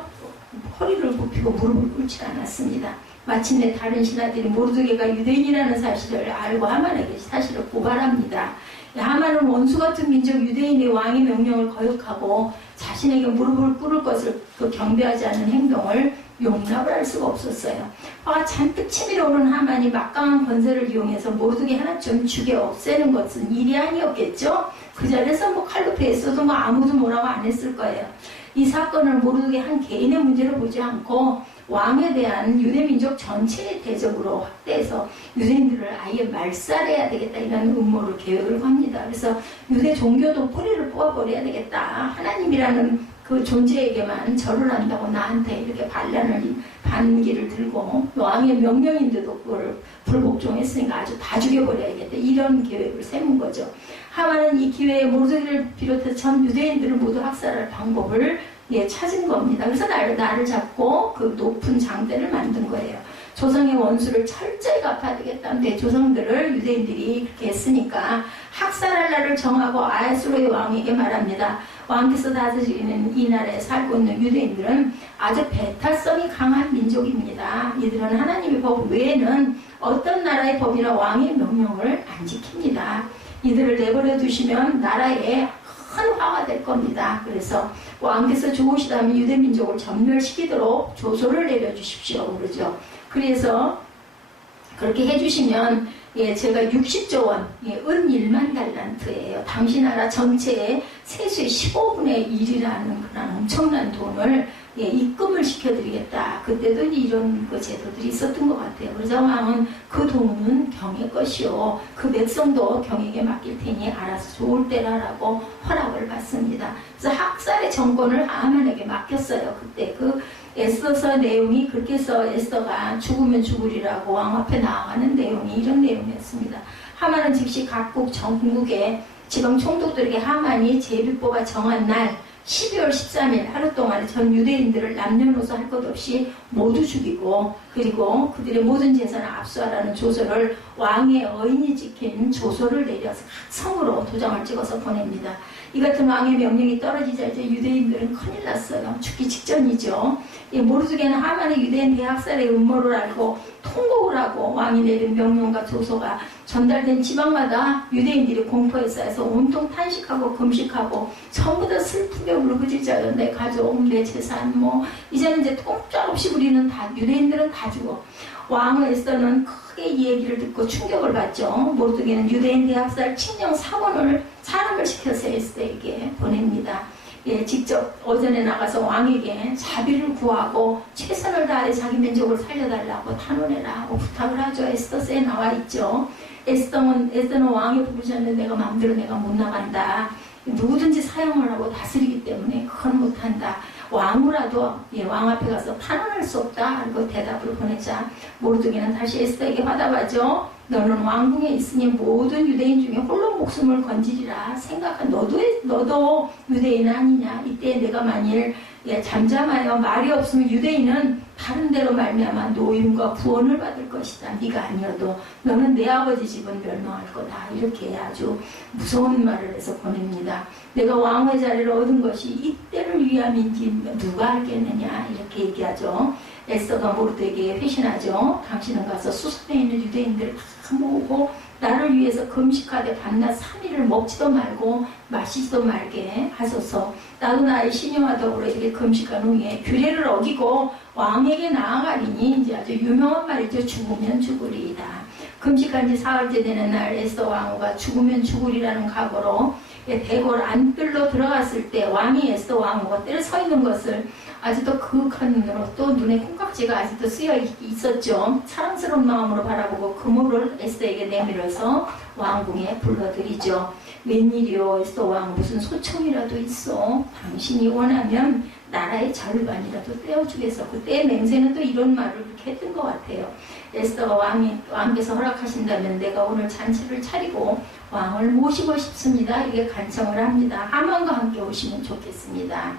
허리를 굽히고 무릎을 꿇지 않았습니다. 마침내 다른 신하들이 모르드게가 유대인이라는 사실을 알고 하만에게 사실을 고발합니다. 하만은 원수 같은 민족 유대인의 왕의 명령을 거역하고 자신에게 무릎을 꿇을 것을 경배하지 않는 행동을 용납을 할 수가 없었어요. 화가 잔뜩 치밀어 오른 하만이 막강한 권세를 이용해서 모르게 하나쯤 죽여 없애는 것은 일이 아니었겠죠. 그 자리에서 칼로 베었어도 아무도 뭐라고 안 했을 거예요. 이 사건을 모르게 한 개인의 문제로 보지 않고 왕에 대한 유대민족 전체의 대적으로 확대해서 유대인들을 아예 말살해야 되겠다 이런 음모를 계획을 합니다. 그래서 유대 종교도 뿌리를 뽑아버려야 되겠다. 하나님이라는 그 존재에게만 절을 한다고 나한테 이렇게 반기를 들고 왕의 명령인데도 그걸 불복종했으니까 아주 다 죽여버려야겠다. 이런 계획을 세운 거죠. 하만은 이 기회에 모르드게를 비롯해서 전 유대인들을 모두 학살할 방법을 찾은 겁니다. 그래서 나를 잡고 그 높은 장대를 만든 거예요. 조상의 원수를 철저히 갚아야 되겠다는데 조상들을 유대인들이 그렇게 했으니까 학살할 날을 정하고 아하수르의 왕에게 말합니다. 왕께서 다스리는 이 나라에 살고 있는 유대인들은 아주 배탈성이 강한 민족입니다. 이들은 하나님의 법 외에는 어떤 나라의 법이나 왕의 명령을 안 지킵니다. 이들을 내버려 두시면 나라에 큰 화가 될 겁니다. 그래서 왕께서 좋으시다면 유대민족을 전멸시키도록 조소를 내려주십시오. 그러죠. 그래서 그렇게 해주시면 제가 60조 원, 은 1만 달란트예요. 당시 나라 전체의 세수의 15분의 1이라는 그런 엄청난 돈을 입금을 시켜드리겠다. 그때도 이런 제도들이 있었던 것 같아요. 그래서 왕은 그 돈은 경의 것이요. 그 백성도 경에게 맡길 테니 알아서 좋을 때라라고 허락을 받습니다. 그래서 학살의 정권을 하만에게 맡겼어요. 그때 그 에스더서 내용이 그렇게 해서 에스더가 죽으면 죽으리라고 왕 앞에 나아가는 내용이 이런 내용이었습니다. 하만은 즉시 각국 전국의 지방 총독들에게 하만이 제비 뽑아 정한 날 12월 13일 하루 동안 전 유대인들을 남녀노소 할 것 없이 모두 죽이고 그리고 그들의 모든 재산을 압수하라는 조서를 왕의 어인이 찍힌 조서를 내려서 각 성으로 도장을 찍어서 보냅니다. 이 같은 왕의 명령이 떨어지자 이제 유대인들은 큰일 났어요. 죽기 직전이죠. 모르드게는 하만의 유대인 대학살의 음모를 알고 통곡을 하고 왕이 내린 명령과 조서가 전달된 지방마다 유대인들이 공포에 쌓여서 온통 탄식하고 금식하고 전부 다 슬프게 울부짖어요. 내 가족, 내 재산, 이제는 이제 꼼짝없이 우리는 다 유대인들은 다 죽어. 왕 에스더는 크게 이 얘기를 듣고 충격을 받죠. 모르드게는 유대인 대학살 칙령 사본을 사람을 시켜서 에스더에게 보냅니다. 직접 오전에 나가서 왕에게 자비를 구하고 최선을 다해 자기 민족을 살려달라고 탄원해라고 부탁을 하죠. 에스더서에 나와 있죠. 에스더는 왕이 부르셨는데 내가 마음대로 내가 못 나간다. 누구든지 사용을 하고 다스리기 때문에 그건 못한다. 왕후라도 왕 앞에 가서 탄원할 수 없다. 그리고 대답을 보내자 모르드게는 다시 에스더에게 받아가죠. 너는 왕궁에 있으니 모든 유대인 중에 홀로 목숨을 건지리라. 생각한 너도 유대인 아니냐. 이때 내가 만일 잠잠하여 말이 없으면 유대인은 다른 데로 말미암아 노임과 구원을 받을 것이다. 네가 아니어도 너는 내 아버지 집은 멸망할 거다. 이렇게 아주 무서운 말을 해서 보냅니다. 내가 왕의 자리를 얻은 것이 이때를 위함인지 누가 알겠느냐. 이렇게 얘기하죠. 에스더가 모르드게에게 회신하죠. 당신은 가서 수선에 있는 유대인들을 다 모으고 나를 위해서 금식하되 밤낮 3일을 먹지도 말고 마시지도 말게 하소서. 나도 나의 신령과 더불어 이렇게 금식한 후에 규례를 어기고 왕에게 나아가리니 이제 아주 유명한 말이죠. 죽으면 죽으리이다. 금식한 지 사흘째 되는 날 에스더 왕후가 죽으면 죽으리라는 각오로 대궐 안뜰로 들어갔을 때 왕이 에스더 왕후가 뜰에 서 있는 것을 아직도 그윽한 눈으로 또 눈에 콩깍지가 아직도 쓰여 있었죠. 사랑스러운 마음으로 바라보고 그물을 에스더에게 내밀어서 왕궁에 불러들이죠. 웬일이요 에스더 왕 무슨 소청이라도 있어. 당신이 원하면 나라의 절반이라도 떼어주겠어. 그때 맹세는 또 이런 말을 그렇게 했던 것 같아요. 에스더가 왕께서 허락하신다면 내가 오늘 잔치를 차리고 왕을 모시고 싶습니다. 이렇게 간청을 합니다. 하만과 함께 오시면 좋겠습니다.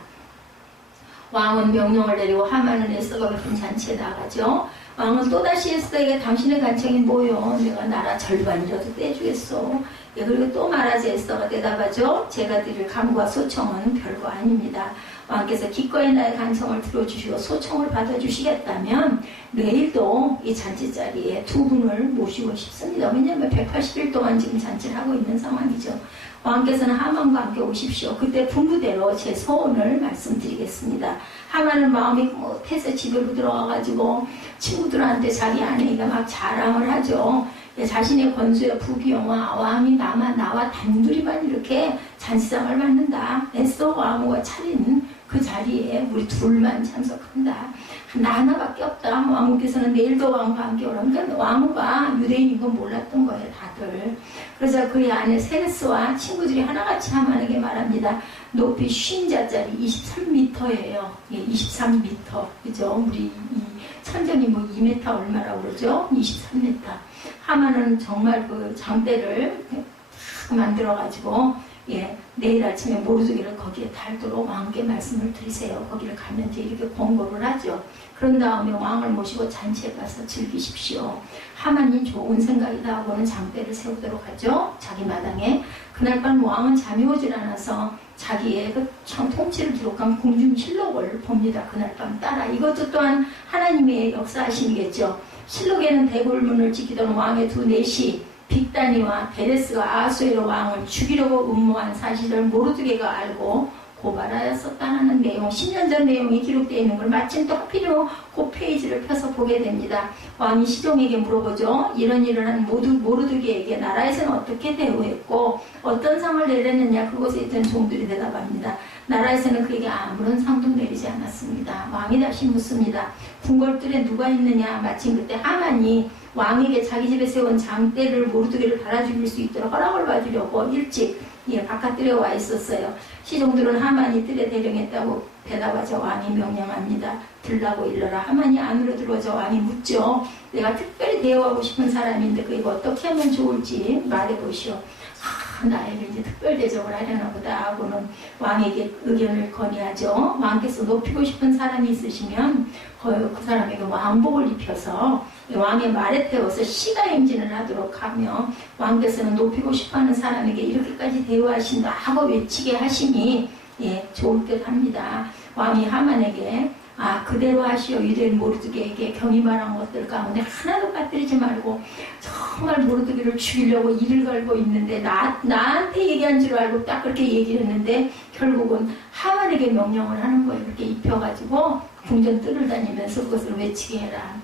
왕은 명령을 내리고 하만은 에스더가 베푼 잔치에 나가죠. 왕은 또다시 에스더에게 당신의 간청이 뭐요? 내가 나라 절반이라도 떼주겠소. 그리고 또 말하지. 에스더가 대답하죠. 제가 드릴 감과 소청은 별거 아닙니다. 왕께서 기꺼이 나의 간청을 들어주시고 소청을 받아주시겠다면 내일도 이 잔치자리에 두 분을 모시고 싶습니다. 왜냐하면 180일 동안 지금 잔치를 하고 있는 상황이죠. 왕께서는 하만과 함께 오십시오. 그때 분부대로 제 소원을 말씀드리겠습니다. 하만은 마음이 못해서 집으로 들어와가지고 친구들한테 자기 아내가 막 자랑을 하죠. 자신의 권수의 부귀영화 왕이 나와 단둘이만 이렇게 잔치상을 받는다. 에스더 왕후가 차린 그 자리에 우리 둘만 참석한다. 나 하나밖에 없다. 왕후께서는 내일도 왕과 함께 오라. 그러니까 왕후가 유대인인 건 몰랐던 거예요, 다들. 그래서 그의 아내 세레스와 친구들이 하나같이 하만에게 말합니다. 높이 50자짜리 23m예요. 예, 23m. 그죠? 우리 이 천정이 뭐 2m 얼마라고 그러죠? 23m. 하만은 정말 그 장대를 만들어가지고 예, 내일 아침에 모르드게를 거기에 달도록 왕께 말씀을 드리세요. 거기를 가면 이제 이렇게 권고를 하죠. 그런 다음에 왕을 모시고 잔치에 가서 즐기십시오. 하만이 좋은 생각이다 하고는 장대를 세우도록 하죠. 자기 마당에. 그날 밤 왕은 잠이 오질 않아서 자기의 그 통치를 기록한 궁중실록을 봅니다. 그날 밤 따라. 이것도 또한 하나님의 역사하심이겠죠. 실록에는 대궐문을 지키던 왕의 두 내시 빅다니와 베레스가 아하수에로 왕을 죽이려고 음모한 사실을 모르드게가 알고 고발하였었다는 내용, 10년 전 내용이 기록되어 있는 걸 마침 또 하필이면 그 페이지를 펴서 보게 됩니다. 왕이 시종에게 물어보죠. 이런 일을 한 모르드게에게 나라에서는 어떻게 대우했고 어떤 상을 내렸느냐. 그곳에 있던 종들이 대답합니다. 나라에서는 그에게 아무런 상도 내리지 않았습니다. 왕이 다시 묻습니다. 궁궐들에 누가 있느냐. 마침 그때 하만이 왕에게 자기 집에 세운 장대를 모르드게를 달아 죽일 수 있도록 허락을 받으려고 일찍 바깥들에 와 있었어요. 시종들은 하만이 뜰에 대령했다고 대답하자 왕이 명령합니다. 들라고 일러라. 하만이 안으로 들어오자 왕이 묻죠. 내가 특별히 대우하고 싶은 사람인데 그이거 어떻게 하면 좋을지 말해보시오. 나에게 이제 특별 대접을 하려나 보다 하고는 왕에게 의견을 건의하죠. 왕께서 높이고 싶은 사람이 있으시면 그 사람에게 왕복을 입혀서 왕의 말에 태워서 시가행진을 하도록 하며 왕께서는 높이고 싶어하는 사람에게 이렇게까지 대우하신다 하고 외치게 하시니 좋을 듯 합니다. 왕이 하만에게 그대로 하시오. 유대인 모르드게에게 경이 말한 것들 가운데 하나도 빠뜨리지 말고 정말 모르드게를 죽이려고 이를 걸고 있는데 나한테 얘기한 줄 알고 딱 그렇게 얘기를 했는데 결국은 하만에게 명령을 하는 거예요. 이렇게 입혀가지고 궁전 뜰을 다니면서 그것을 외치게 해라.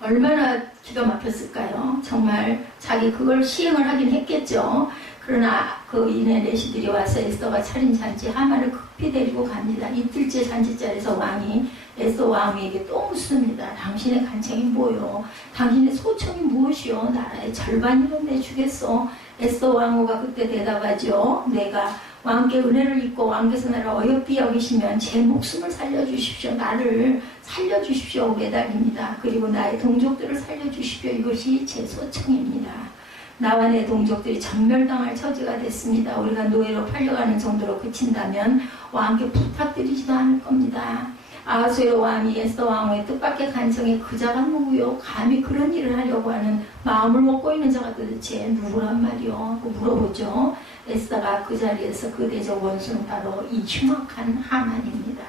얼마나 기가 막혔을까요? 정말 자기 그걸 시행을 하긴 했겠죠. 그러나 그 이내 내시들이 와서 에스더가 차린 잔치 하만을 급히 데리고 갑니다. 이틀째 잔치자리에서 왕이 에스더 왕에게 또 묻습니다. 당신의 간청이 뭐요? 당신의 소청이 무엇이요? 나라의 절반이면 내주겠소. 에스더 왕후가 그때 대답하죠. 내가 왕께 은혜를 입고 왕께서 나를 어여삐 여기시면 제 목숨을 살려주십시오. 나를 살려주십시오. 매달립니다. 그리고 나의 동족들을 살려주십시오. 이것이 제 소청입니다. 나와 내 동족들이 전멸당할 처지가 됐습니다. 우리가 노예로 팔려가는 정도로 그친다면 왕께 부탁드리지도 않을 겁니다. 아하수에로 왕이 에스더 왕후의 뜻밖의 간청에 그자가 누구요? 감히 그런 일을 하려고 하는 마음을 먹고 있는 자가 도대체 누구란 말이요? 하고 물어보죠. 에스더가 그 자리에서 그 대적 원수는 바로 이 흉악한 하만입니다.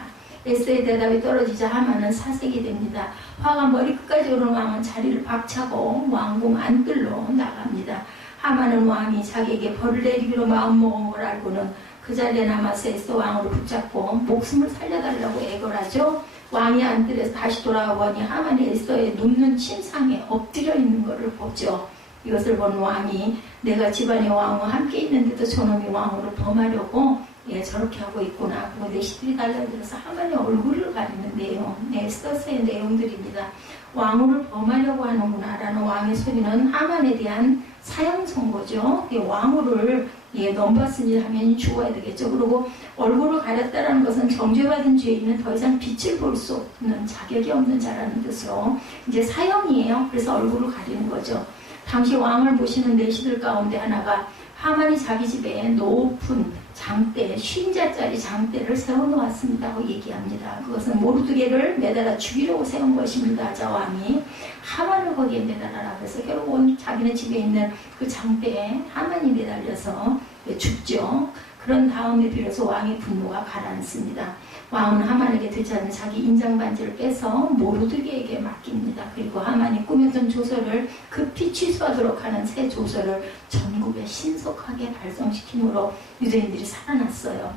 에스더의 대답이 떨어지자 하만은 사색이 됩니다. 화가 머리끝까지 오른 왕은 자리를 박차고 왕궁 안뜰로 나갑니다. 하만은 왕이 자기에게 벌을 내리기로 마음먹은 걸 알고는 그 자리에 남아서 에스더 왕으로 붙잡고 목숨을 살려달라고 애걸하죠. 왕이 안뜰에서 다시 돌아와 보니 하만이 에스더의 눕는 침상에 엎드려 있는 것을 보죠. 이것을 본 왕이 내가 집안의 왕과 함께 있는데도 저놈이 왕으로 범하려고 저렇게 하고 있구나. 그리고 내시들이 달려들어서 하만의 얼굴을 가리는 내용, 에스더서의 내용들입니다. 왕후를 범하려고 하는구나 라는 왕의 소리는 하만에 대한 사형 선고죠. 왕후를 넘봤은 일 하면 죽어야 되겠죠. 그리고 얼굴을 가렸다라는 것은 정죄받은 죄인은 더 이상 빛을 볼 수 없는 자격이 없는 자라는 뜻으로 이제 사형이에요. 그래서 얼굴을 가리는 거죠. 당시 왕을 보시는 내시들 가운데 하나가 하만이 자기 집에 높은 장대, 50자짜리 장대를 세워놓았습니다 하고 얘기합니다. 그것은 모르드게를 매달아 죽이려고 세운 것입니다. 자 왕이 하만을 거기에 매달아라. 그래서 결국은 자기네 집에 있는 그 장대에 하만이 매달려서 죽죠. 그런 다음에 비로소 왕의 분노가 가라앉습니다. 왕은 하만에게 되지 않은 자기 인장 반지를 빼서 모르드게에게 맡깁니다. 그리고 하만이 꾸며둔 조서를 급히 취소하도록 하는 새 조서를 전국에 신속하게 발송시킴으로 유대인들이 살아났어요.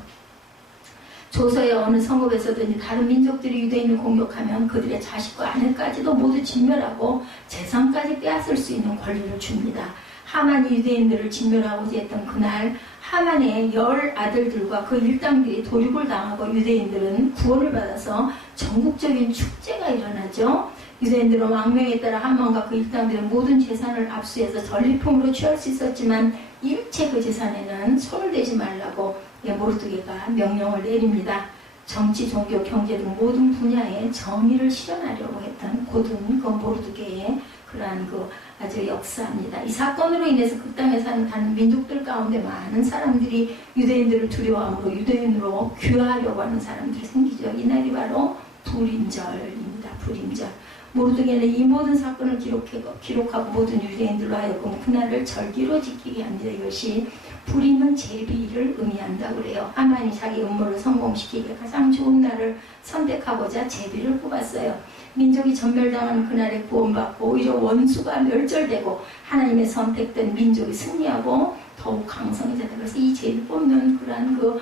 조서의 어느 성읍에서든지 다른 민족들이 유대인을 공격하면 그들의 자식과 아내까지도 모두 진멸하고 재산까지 빼앗을 수 있는 권리를 줍니다. 하만이 유대인들을 진멸하고자 했던 그날 하만의 10 아들들과 그 일당들이 도륙을 당하고 유대인들은 구원을 받아서 전국적인 축제가 일어나죠. 유대인들은 왕명에 따라 하만과 그 일당들의 모든 재산을 압수해서 전리품으로 취할 수 있었지만 일체 그 재산에는 손을 대지 말라고 모르드게가 명령을 내립니다. 정치, 종교, 경제 등 모든 분야에 정의를 실현하려고 했던 고든 그 모르드게의 그러한 그 아주 역사입니다. 이 사건으로 인해서 그 땅에 사는 다른 민족들 가운데 많은 사람들이 유대인들을 두려워함으로 유대인으로 귀화하려고 하는 사람들이 생기죠. 이날이 바로 불임절입니다. 불임절. 모르드게는 이 모든 사건을 기록하고 모든 유대인들로 하여금 그날을 절기로 지키게 합니다. 이것이 불임은 제비를 의미한다고 그래요. 하만이 자기 음모를 성공시키기에 가장 좋은 날을 선택하고자 제비를 뽑았어요. 민족이 전멸당하는 그날에 구원받고 오히려 원수가 멸절되고 하나님의 선택된 민족이 승리하고 더욱 강성해졌다. 그래서 이 제비 뽑는 그러한 그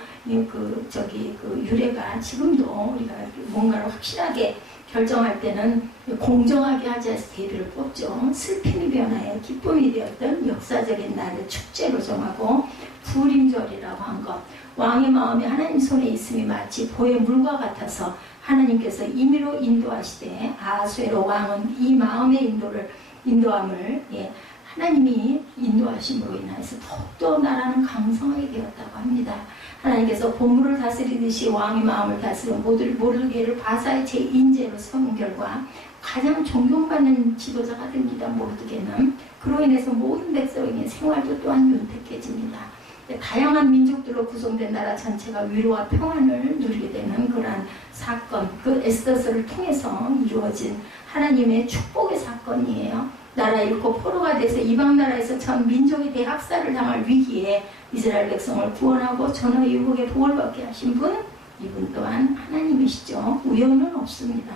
유래가 지금도 우리가 뭔가를 확실하게 결정할 때는 공정하게 하자 해서 제비를 뽑죠. 슬픔이 변화해 기쁨이 되었던 역사적인 날을 축제로 정하고 불임절이라고 한 것. 왕의 마음이 하나님 손에 있음이 마치 보의 물과 같아서 하나님께서 임의로 인도하시되 아하수에로 왕은 이 마음의 인도함을 하나님이 인도하심으로 인해서 더욱더 나라는 강성하게 되었다고 합니다. 하나님께서 보물을 다스리듯이 왕의 마음을 다스려 모르드게를 바사의 제2인재로 세운 결과 가장 존경받는 지도자가 됩니다. 모르드게는 그로 인해서 모든 백성의 생활도 또한 윤택해집니다. 다양한 민족들로 구성된 나라 전체가 위로와 평안을 누리게 되는 그러한 사건, 그 에스더서를 통해서 이루어진 하나님의 축복의 사건이에요. 나라 잃고 포로가 돼서 이방 나라에서 전 민족이 대학살을 당할 위기에 이스라엘 백성을 구원하고 전후 유복의 복을 받게 하신 분, 이분 또한 하나님이시죠. 우연은 없습니다.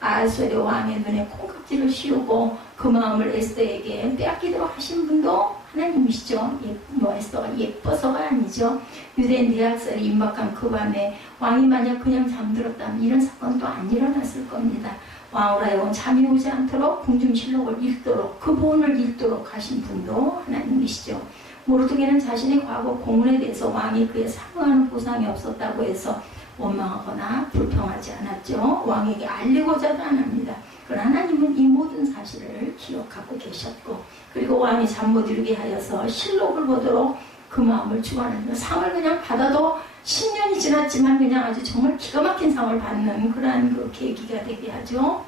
아하수에로 왕의 눈에 콩깍지를 씌우고 그 마음을 에스더에게 빼앗기도록 하신 분도 하나님이시죠. 에스더가 예뻐서가 아니죠. 유대인 대학살이 임박한 그 밤에 왕이 만약 그냥 잠들었다면 이런 사건도 안 일어났을 겁니다. 왕으로 하여금 잠이 오지 않도록 궁중실록을 읽도록 그 본을 읽도록 하신 분도 하나님이시죠. 모르드게는 자신의 과거 공훈에 대해서 왕이 그에 상응하는 보상이 없었다고 해서 원망하거나 불평하지 않았죠. 왕에게 알리고자도 안 합니다. 그러나 하나님은 이 모든 사실을 기억하고 계셨고 그리고 왕이 잠 못 이루게 하여서 실록을 보도록 그 마음을 주관하며 상을 그냥 받아도 10년이 지났지만 그냥 아주 정말 기가 막힌 상을 받는 그러한 그 계기가 되게 하죠.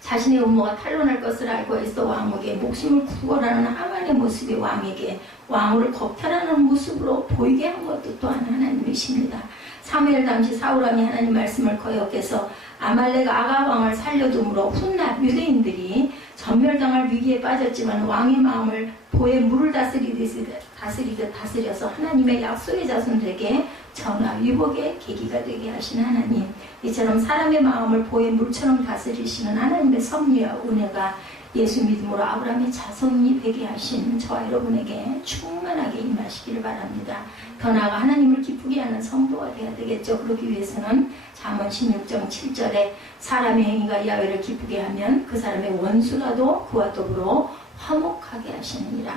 자신의 음모가 탄로날 것을 알고 있어 왕에게 목숨을 구걸하는 하만의 모습이 왕에게 왕후를 겁탈하는 모습으로 보이게 한 것도 또한 하나님이십니다. 사무엘 당시 사울왕이 하나님 말씀을 거역해서 아말렉 아가 왕을 살려둠으로 훗날 유대인들이 전멸당할 위기에 빠졌지만 왕의 마음을 보의 물을 다스려서 하나님의 약속의 자손들에게 전화 위복의 계기가 되게 하시는 하나님, 이처럼 사람의 마음을 보의 물처럼 다스리시는 하나님의 섭리와 은혜가 예수 믿음으로 아브라함의 자손이 되게 하신 저와 여러분에게 충만하게 임하시기를 바랍니다. 더 나아가 하나님을 기쁘게 하는 성도가 되어야 되겠죠. 그러기 위해서는 잠언 16장 7절에 사람의 행위가 야훼를 기쁘게 하면 그 사람의 원수라도 그와 더불어 화목하게 하시느니라.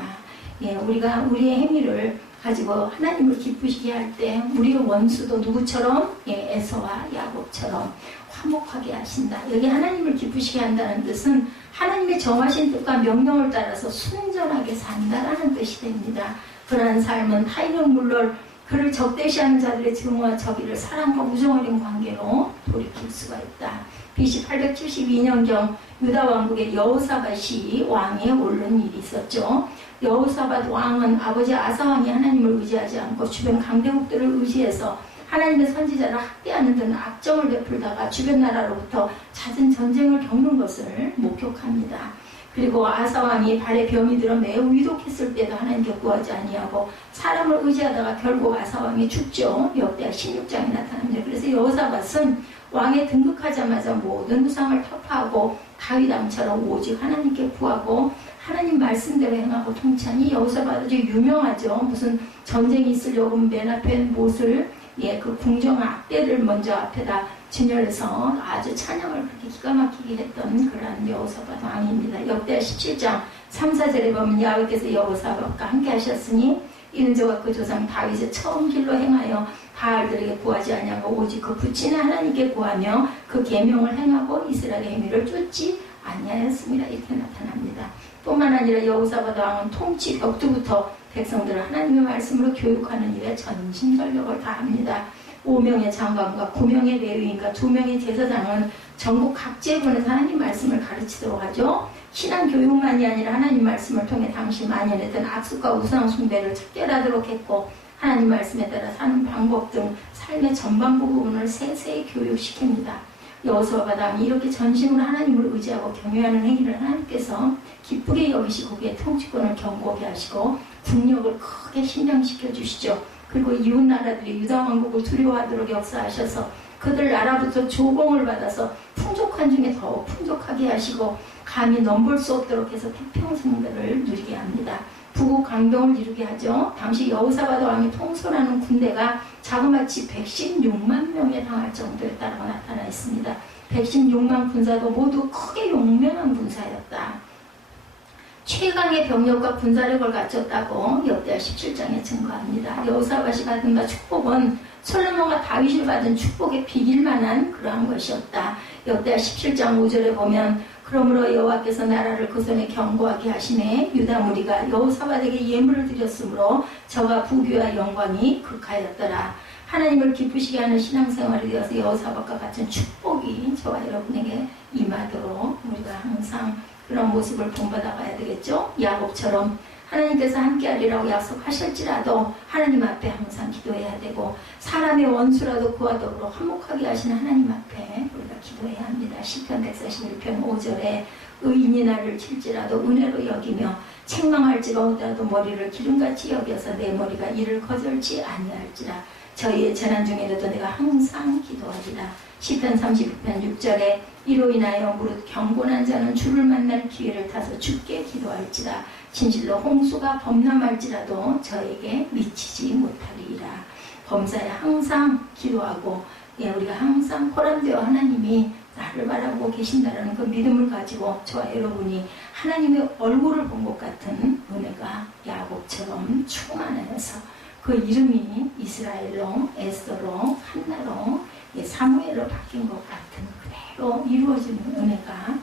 우리가 우리의 행위를 가지고 하나님을 기쁘시게 할 때 우리의 원수도 누구처럼? 에서와 야곱처럼 화목하게 하신다. 여기 하나님을 기쁘시게 한다는 뜻은 하나님의 정하신 뜻과 명령을 따라서 순전하게 산다라는 뜻이 됩니다. 그러한 삶은 타인은 물론 그를 적대시하는 자들의 증오와 적의를 사랑과 우정 어린 관계로 돌이킬 수가 있다. BC 872년경 유다 왕국의 여호사밧이 왕에 오른 일이 있었죠. 여호사밧 왕은 아버지 아사 왕이 하나님을 의지하지 않고 주변 강대국들을 의지해서 하나님의 선지자를 학대하는 등 악정을 베풀다가 주변 나라로부터 잦은 전쟁을 겪는 것을 목격합니다. 그리고 아사 왕이 발에 병이 들어 매우 위독했을 때도 하나님께 구하지 아니하고 사람을 의지하다가 결국 아사 왕이 죽죠. 역대하 16장에 나타납니다. 그래서 여호사밧은 왕에 등극하자마자 모든 우상을 타파하고 다윗 왕처럼 오직 하나님께 구하고 하나님 말씀대로 행하고 통치하니 여호사밧 아주 유명하죠. 무슨 전쟁이 있으려고 맨 앞에 못을 그 궁정 앞대를 먼저 앞에다 진열해서 아주 찬양을 그렇게 기가 막히게 했던 그러한 여호사밧 왕입니다. 역대하 17장 3, 4절에 보면 야훼께서 여호사밧과 함께 하셨으니 이는 저가 그 조상 다윗의 처음 길로 행하여 바알들에게 구하지 아니하고 오직 그 붙이는 하나님께 구하며 그 계명을 행하고 이스라엘의 행위를 쫓지 아니하였습니다. 이렇게 나타납니다. 뿐만 아니라 여호사밧 왕은 통치 벽두부터 백성들을 하나님의 말씀으로 교육하는 일에 전심전력을 다합니다. 5명의 장관과 9명의 레위인과 2명의 제사장은 전국 각지에 보내서 하나님 말씀을 가르치도록 하죠. 신앙 교육만이 아니라 하나님 말씀을 통해 당시 만연했던 악습과 우상 숭배를 척결하도록 했고 하나님 말씀에 따라 사는 방법 등 삶의 전반부 부분을 세세히 교육시킵니다. 여호사밧 왕이 이렇게 전심으로 하나님을 의지하고 경외하는 행위를 하나님께서 기쁘게 여기시고 그의 통치권을 견고하게 하시고 국력을 크게 신장시켜 주시죠. 그리고 이웃 나라들이 유다 왕국을 두려워하도록 역사하셔서 그들 나라부터 조공을 받아서 풍족한 중에 더 풍족하게 하시고 감히 넘볼 수 없도록 해서 태평성대를 누리게 합니다. 부국 강동을 이루게 하죠. 당시 여호사밧 왕이 통솔하는 군대가 자그마치 116만 명에 달할 정도였다고 나타나 있습니다. 116만 군사도 모두 크게 용맹한 군사였다. 최강의 병력과 군사력을 갖췄다고 역대하 17장에 증거합니다. 여호사밧이 받은 바 축복은 솔로몬과 다윗이 받은 축복에 비길 만한 그러한 것이었다. 역대하 17장 5절에 보면 그러므로 여호와께서 나라를 그 손에 견고하게 하시매 유다 무리가 여호사밧에게 예물을 드렸으므로 저가 부귀와 영광이 극하였더라. 하나님을 기쁘시게 하는 신앙생활이 되어서 여호사밧과 같은 축복이 저와 여러분에게 임하도록 우리가 항상 그런 모습을 본받아가야 되겠죠. 야곱처럼 하나님께서 함께하리라고 약속하실지라도 하나님 앞에 항상 기도해야 되고 사람의 원수라도 그와 더불어 화목하게 하시는 하나님 앞에 우리가 기도해야 합니다. 시편 141편 5절에 의인이 나를 칠지라도 은혜로 여기며 책망할지라도 머리를 기름같이 여겨서 내 머리가 이를 거절치 아니할지라. 저희의 재난 중에라도 내가 항상 기도하리라. 시편 36편 6절에 이로 인하여 무릇 경건한 자는 주를 만날 기회를 타서 주께 기도할지라. 진실로 홍수가 범람할지라도 저에게 미치지 못하리라. 범사에 항상 기도하고 우리가 항상 보람되어 하나님이 나를 바라보고 계신다는 그 믿음을 가지고 저와 여러분이 하나님의 얼굴을 본 것 같은 은혜가 야곱처럼 충만하여서 그 이름이 이스라엘로 에스더로 한나로 사무엘로 바뀐 것 같은 그대로 이루어지는 은혜가